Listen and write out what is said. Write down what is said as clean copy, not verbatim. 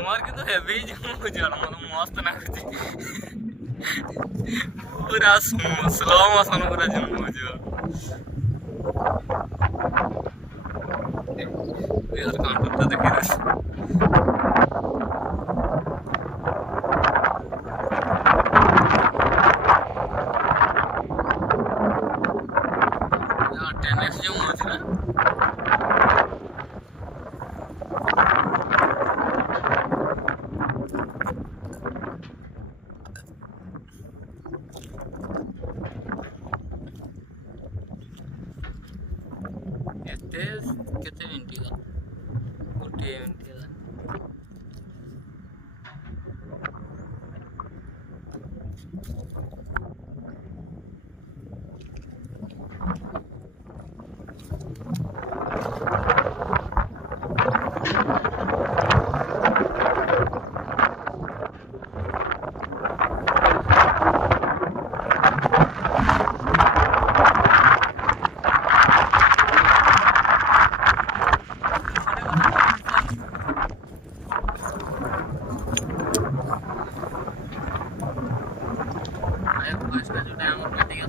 तुम्हार की तो हेवी जम जरा मतलब मस्त नागुची पूरा स्लो मोशन पूरा जम जो यार काउंटर तो देखिए यार 10x जम हो ना केते मिनट गोटे मिनट फर्स्ट जो डैम का दिया